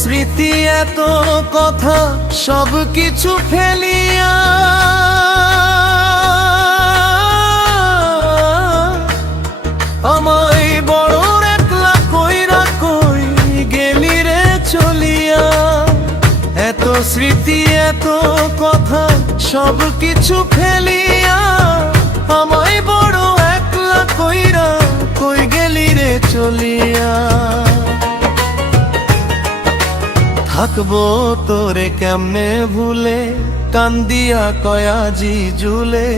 স্মৃতি এত কথা সব কিছু ফেলিয়া আমায় বড় একলা কইরা কই গেলি রে চলিয়া। এত স্মৃতি এত কথা সব কিছু ফেলিয়া আমায় বড় একলা কইরা কই গেলি রে চলিয়া। থাকবো তোরে কেমনে ভুলে কান্দিয়া কয়াজি জুলে।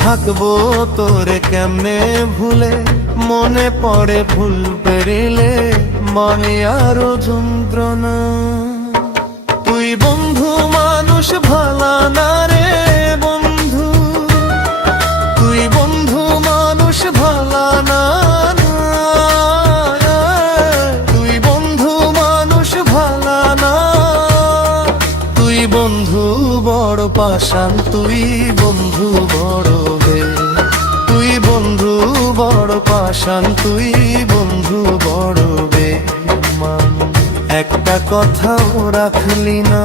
থাকবো তোরে কেমনে ভুলে মনে পড়ে ভুল পেরিলে মনে আরো যন্ত্রণা। তুই বন্ধু মানুষ ভালা না রে বন্ধু, তুই বন্ধু মানুষ ভালা না। তুই বন্ধু মানুষ ভালা না, তুই বন্ধু বড় পাষাণ, তুই বন্ধু বড় বে। তুই বন্ধু বড় পাষাণ, তুই বন্ধু বড় বেঈমান। একটা কথাও রাখলি না,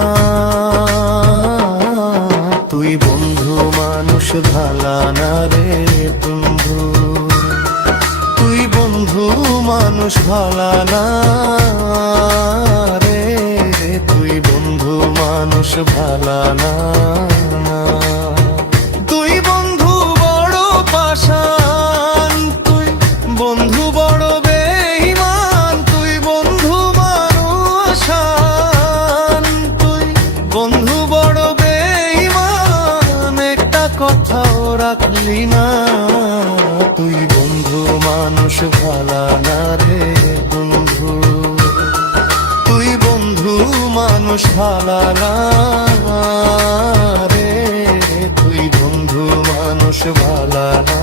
তুই বন্ধু মানুষ ভালা না রে বন্ধু। তুই বন্ধু মানুষ ভালা না রে, তুই বন্ধু মানুষ ভালা না। তুই বন্ধু বড় পাষাণ, তুই বন্ধু বড় বেঈমান। তুই বন্ধু মানুষান, তুই বন্ধু বড় বেঈমান। একটা কথাও রাখলি না, তুই বন্ধু মানুষ ভালা না রে বন্ধু। তুই বন্ধু মানুষ ভালা না রে, তুই বন্ধু মানুষ ভালা না।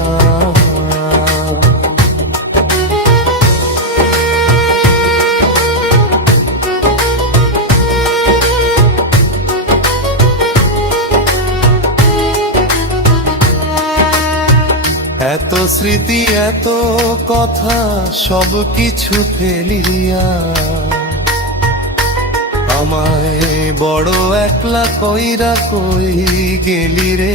এত স্মৃতি এত কথা সব কিছু ফেলিয়া আমায় বড় একলা কইরা কই গেলি রে।